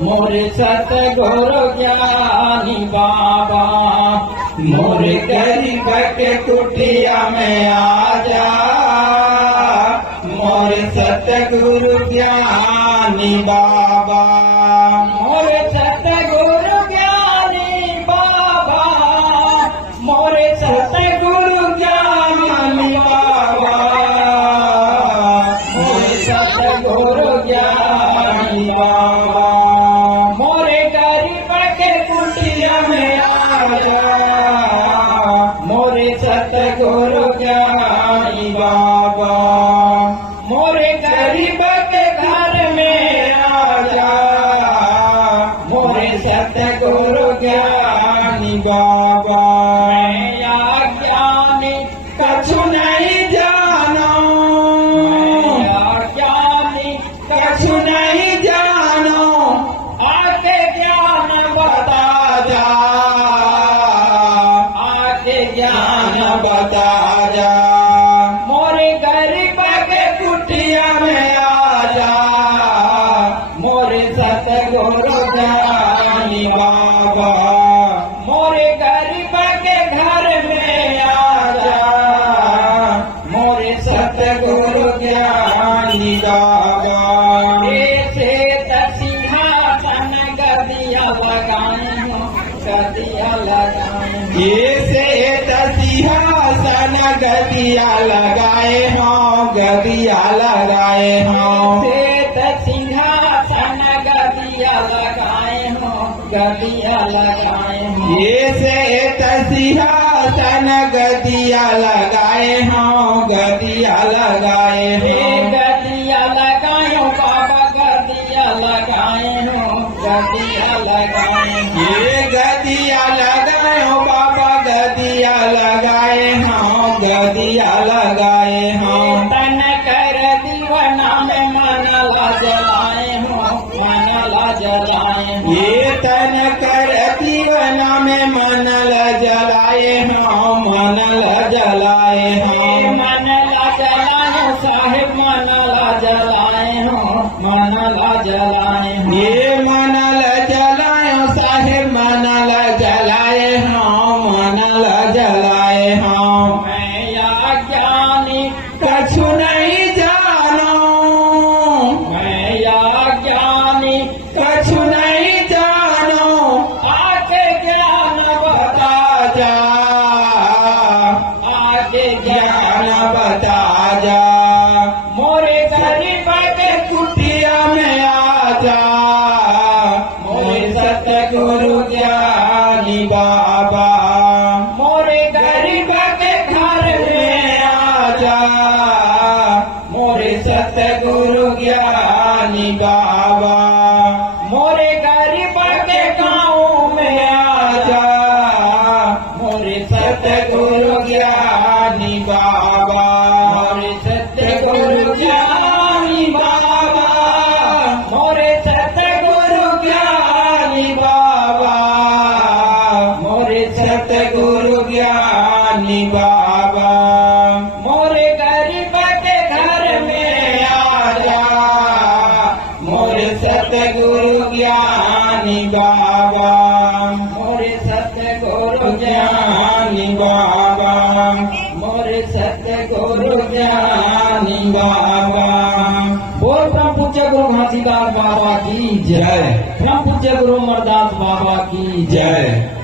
मोरे सतगुरु ज्ञानी बाबा, मोरे गरीब के कुटिया में आजा। मोरे सतगुरु ज्ञानी बाबा, मोरे सतगुरु ज्ञानी बाबा, मोरे सतगुरु ज्ञानी बाबा, मोरे सतगुरु ज्ञानी बाबा, मोरे गरीब के कुटिया में आजा। मोरे सतगुरु ज्ञानी बाबा, मोरे गरीब के घर में आजा। मोरे सतगुरु ज्ञानी बाबा, मैं अज्ञानी कछु नहीं जानो, मैं अज्ञानी कछु नहीं जानो, आके ज्ञान बता जा, आके ज्ञान बता जा। मोरे गरीब के कुटिया में आजा। मोरे सतगुरु ज्ञानी बाबा, मोरे गरीब के घर में आजा। मोरे सतगुरु ज्ञानी बाबा, ऐसे सिंहासन गदिया लगाए हो, गदिया लगाए, ऐसे सिंहासन गदिया लगाए हो, गदिया लगाए हो, सिंहासन गदिया लगाए हो, गदिया लगाए हो, ऐसे सिंहासन गदिया लगाए हो, गदिया लगाए हो, गदिया लगाए हो बाबा, गदिया लगाए हो, गदिया लगाए हो, ये गदिया लगाए हो बाबा, गदिया लगाए हो, गदिया लगाए हो। तन कर दीवाना में मनला जलाए हो, मनला जलाए हो, ये तन कर दीवाना में मनला जलाए हो, मनला जलाए हो, मनला जलाए हो साहिब, मनला जलाए हो, मनला जलाए हो, ये मनला जलाए हो साहिब, मनला जलाए हो, मनला जलाए हो। मैं अज्ञानी कछु नहीं जानो, मैं अज्ञानी कछु नहीं जानो, आके ज्ञान बता जा, आके ज्ञान बता जा। मोरे गरीब के कुटिया में आजा। मोरे सतगुरु ज्ञानी बाबा, मोरे गरीब के घर में आजा। मोरे सतगुरु ज्ञानी बाबा, मोरे गरीब के गाँव में आजा। मोरे सतगुरु ज्ञानी बाबा, मोरे सतगुरु ज्ञानी बाबा, मोरे सतगुरु ज्ञानी बाबा, मोरे सतगुरु ज्ञानी बाबा, मोरे गरीब के घर में आजा। मोरे सतगुरु ज्ञानी बाबा, मोरे सतगुरु ज्ञानी बाबा, मोरे सतगुरु ज्ञानी बाबा। बोल परम पूज्य गुरु घासीदास बाबा की जय, परम पूज्य गुरु अमरदास बाबा की जय।